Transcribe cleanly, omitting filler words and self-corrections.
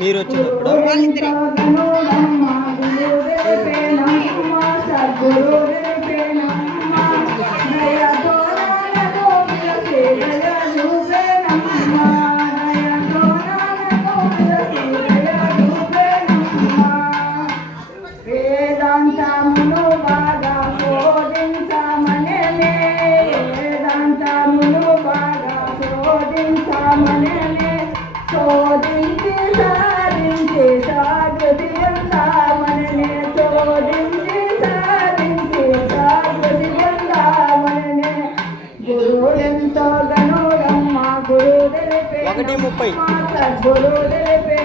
మీరు వచ్చేటప్పుడు వేదాంతమును బాగా శోధించమనెనే వేదాంతమును బాగా శోధించమనెనే శోధించి సాధించి సాధుతి అందామనెనే శోధించి సాధించి సాధుతి అందామనెనే గురుడెంతో గనుడమ్మ గురు తెలిపే 1:30 సద్గురు తెలిపే